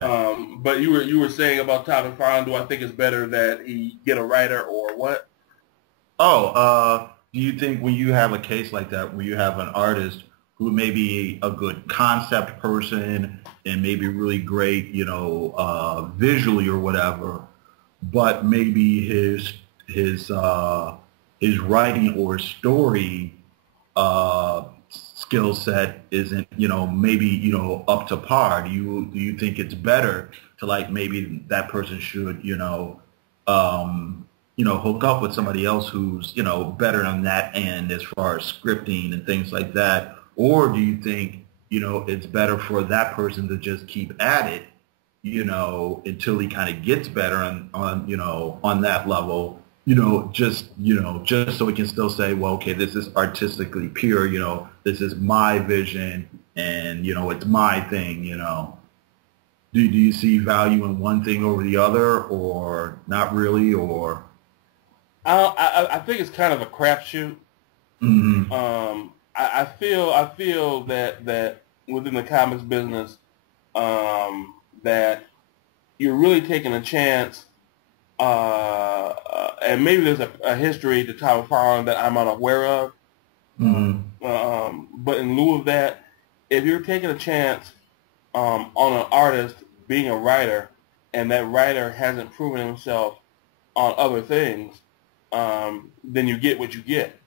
But you were saying about Todd McFarlane. Do I think it's better that he get a writer or what? Oh, do you think when you have a case like that, where you have an artist who may be a good concept person and maybe really great, visually or whatever, but maybe his writing or story skill set isn't, maybe, up to par? Do you think it's better to like maybe that person should, hook up with somebody else who's, better on that end as far as scripting and things like that? Or do you think, it's better for that person to just keep at it, until he kind of gets better on that level, just so we can still say, well, okay, this is artistically pure, this is my vision and, it's my thing. Do you see value in one thing over the other or not really, or? I think it's kind of a crapshoot. Hmm. I feel that within the comics business, that you're really taking a chance, and maybe there's a history to Tom McFarlane that I'm unaware of. Hmm. But in lieu of that, if you're taking a chance on an artist being a writer, and that writer hasn't proven himself on other things, then you get what you get.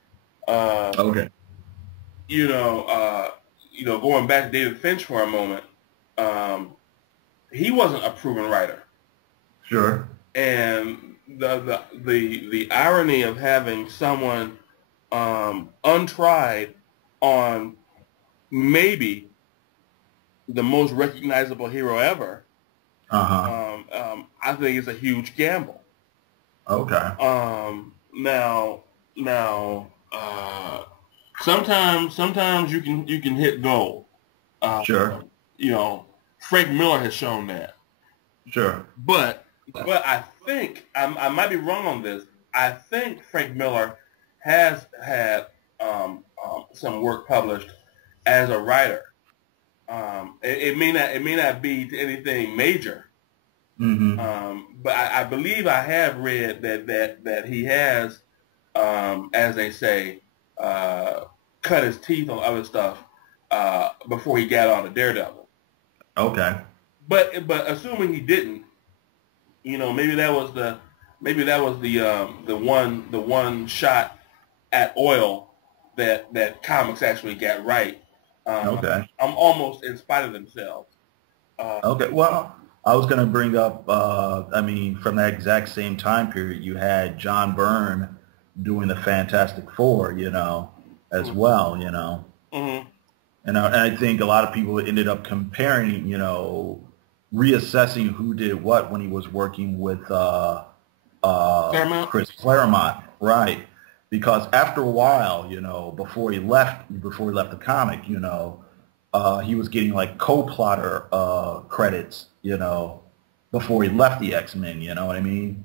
Uh, Okay. you know, uh, going back to David Finch for a moment, um, he wasn't a proven writer, Sure. and the irony of having someone untried on maybe the most recognizable hero ever, Uh-huh. I think it's a huge gamble. Okay. Now, sometimes you can hit gold. Uh, Sure. you know, Frank Miller has shown that. Sure. But I think I might be wrong on this. I think Frank Miller has had some work published as a writer. It may not be to anything major, Hmm. but I believe I have read that he has, as they say, cut his teeth on other stuff before he got on to Daredevil. Okay. But assuming he didn't, maybe that was the one shot at oil that comics actually got right. Okay. I'm almost in spite of themselves. Uh, Okay. Well, I was going to bring up, I mean, from that exact same time period, you had John Byrne doing the Fantastic Four, as well, mm-hmm. And I think a lot of people ended up comparing, reassessing who did what when he was working with Paramount. Chris Claremont, right? Because after a while, before he left the comic, he was getting like co-plotter credits, before he left the X-Men. You know what I mean?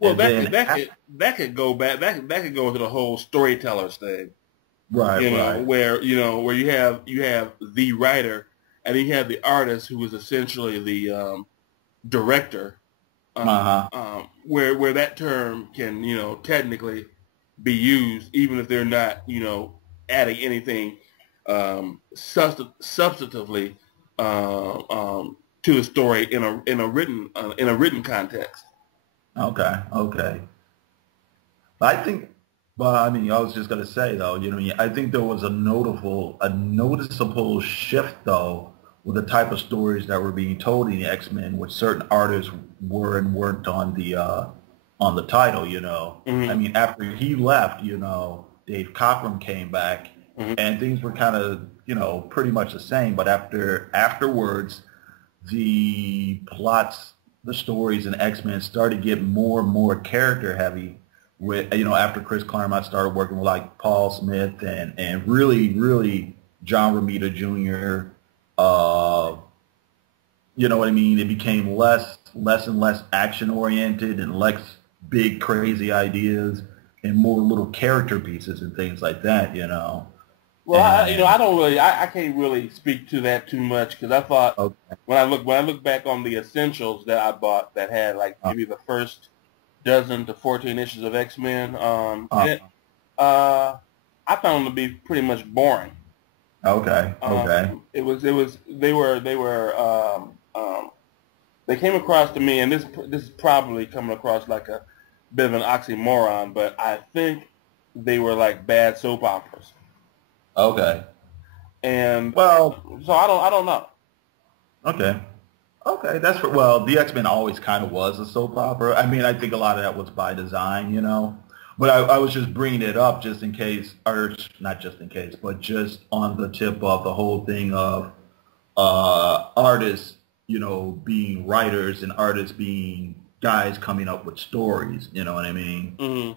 Well, And that could then, that could that could go back. That could go into the whole storytellers thing. right, right, Where you have the writer, and you have the artist who is essentially the director. uh-huh, Where that term can technically be used, even if they're not adding anything substantively to the story in a written context. okay, okay. I think, well, I mean, I was just gonna say though, I think there was a noticeable shift though with the type of stories that were being told in the X-Men, with certain artists were and weren't on the title. I Hmm. mean, after he left, Dave Cockrum came back, Hmm. and things were kind of, pretty much the same. But afterwards, the plots, the stories in X-Men started getting more and more character heavy with, after Chris Claremont started working with like Paul Smith and really John Romita Jr. You know what I mean? It became less and less action oriented and less big crazy ideas and more little character pieces and things like that. Well, And I don't really, I can't really speak to that too much because I thought okay, when I look back on the essentials that I bought that had like uh, maybe the first dozen to 14 issues of X-Men, uh, uh, I found them to be pretty much boring. okay, okay, It was they came across to me, and this is probably coming across like a bit of an oxymoron, but I think they were like bad soap operas, okay. and Well, so I don't know. okay. Okay, that's for, well, the X-Men always kind of was a soap opera. I mean, I think a lot of that was by design, you know. But I was just bringing it up just in case, or not just in case, but just on the tip of the whole thing of artists, you know, being writers and artists being guys coming up with stories. You know what I mean? Hmm.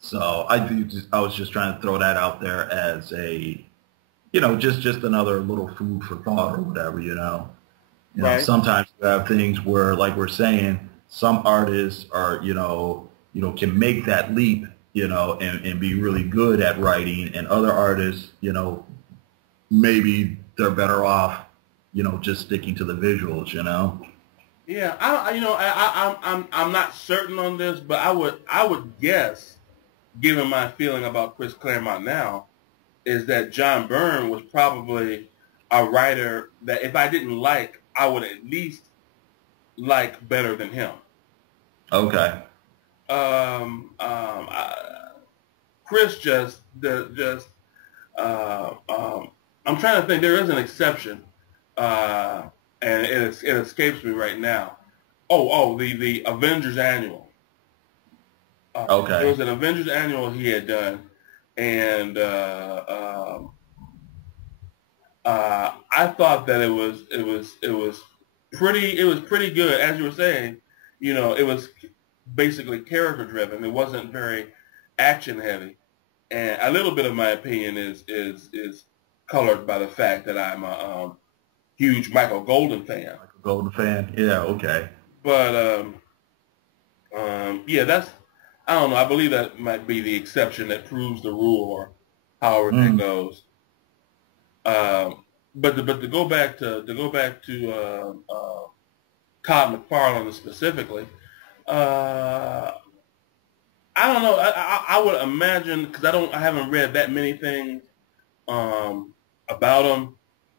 So I was just trying to throw that out there as a, you know, just another little food for thought or whatever, you know. You know, Right. sometimes you have things where, like we're saying, some artists are, can make that leap, you know, and be really good at writing, and other artists, you know, maybe they're better off, you know, just sticking to the visuals, you know. Yeah, I'm not certain on this, but I would guess, given my feeling about Chris Claremont now, is that John Byrne was probably a writer that if I didn't like, I would at least like better than him. Okay. I, Chris just I'm trying to think. There is an exception, uh, and it escapes me right now. The Avengers Annual. There Okay. was an Avengers Annual he had done, and I thought that it was pretty good. As you were saying, it was basically character driven. It wasn't very action heavy, and a little bit of my opinion is colored by the fact that I'm a huge Michael Golden fan. Like a Golden fan. Yeah. Okay. But yeah, that's I don't know. I believe that might be the exception that proves the rule, or however that Mm. goes. But to go back to Todd McFarlane specifically, uh, I don't know. I would imagine because I haven't read that many things about him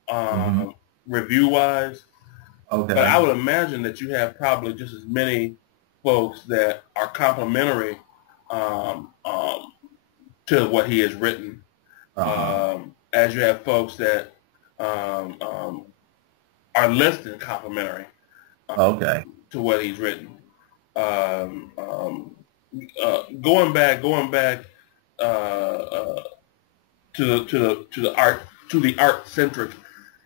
Hmm. review wise, but Okay. I would imagine that you have probably just as many folks that are complimentary um, um, to what he has written Uh-huh. as you have folks that um, um, are less than complimentary Okay. to what he's written. Um, um, going back uh, uh, to the art centric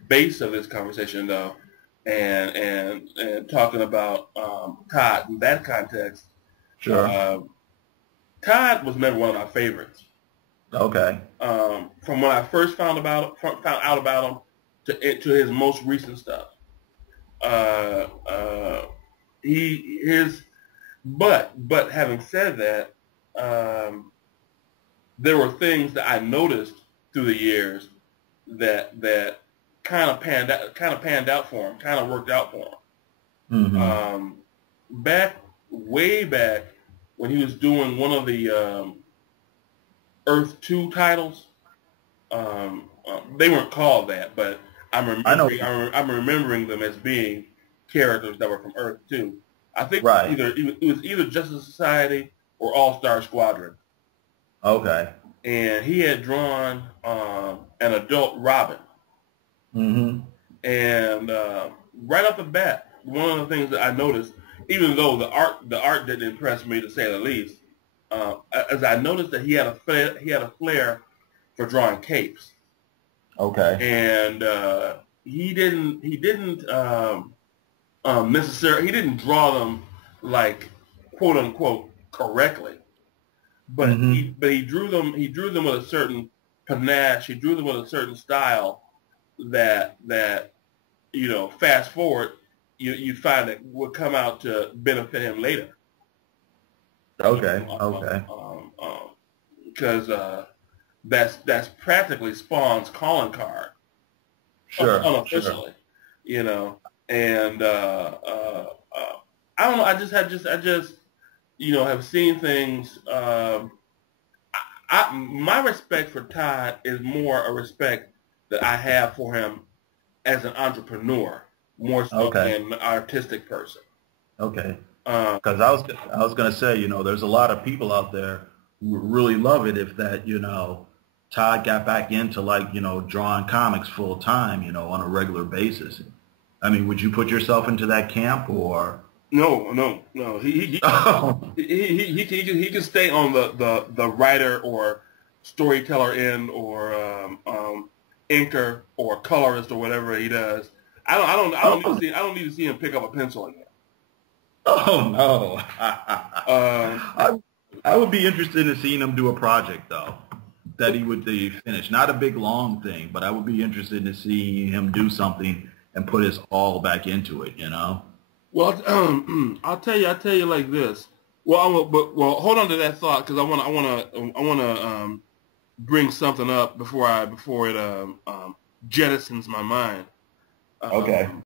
base of this conversation, though, and talking about Todd in that context. Sure. Uh, Todd was never one of my favorites. Okay. From when I first found out about him to his most recent stuff. Uh, uh, he his but having said that, um, there were things that I noticed through the years that kind of panned out for him, kind of worked out for him. Hmm. Back way back when he was doing one of the Earth 2 titles. They weren't called that, but I know. I'm remembering them as being characters that were from Earth 2. I think Right. it was either Justice Society or All Star Squadron, Okay. and he had drawn an adult Robin. Hmm. And right off the bat, one of the things that I noticed, even though the art didn't impress me to say the least, as I noticed that he had a flair for drawing capes, Okay. and he didn't necessarily he didn't draw them like quote unquote correctly, Hmm. but he drew them with a certain panache. He drew them with a certain style that fast forward, you find that would come out to benefit him later. Okay. Okay. Because that's practically Spawn's calling card Sure, sure. unofficially, you know. And I don't know. I just have seen things. My respect for Todd is more a respect that I have for him as an entrepreneur, more so Okay, than an artistic person. okay. Uh, Because I was gonna say, there's a lot of people out there who would really love it if that, Todd got back into like, drawing comics full time, on a regular basis. I mean, would you put yourself into that camp or? no, no, no. Oh, He can stay on the writer or storyteller end or inker or colorist or whatever he does. oh, I don't need to see him pick up a pencil again. oh no. Um, I would be interested in seeing him do a project though that he would finish. Not a big long thing, but I would be interested in seeing him do something and put his all back into it. well, I'll tell you like this. Well, hold on to that thought because I want to bring something up before it jettisons my mind. Okay. Um,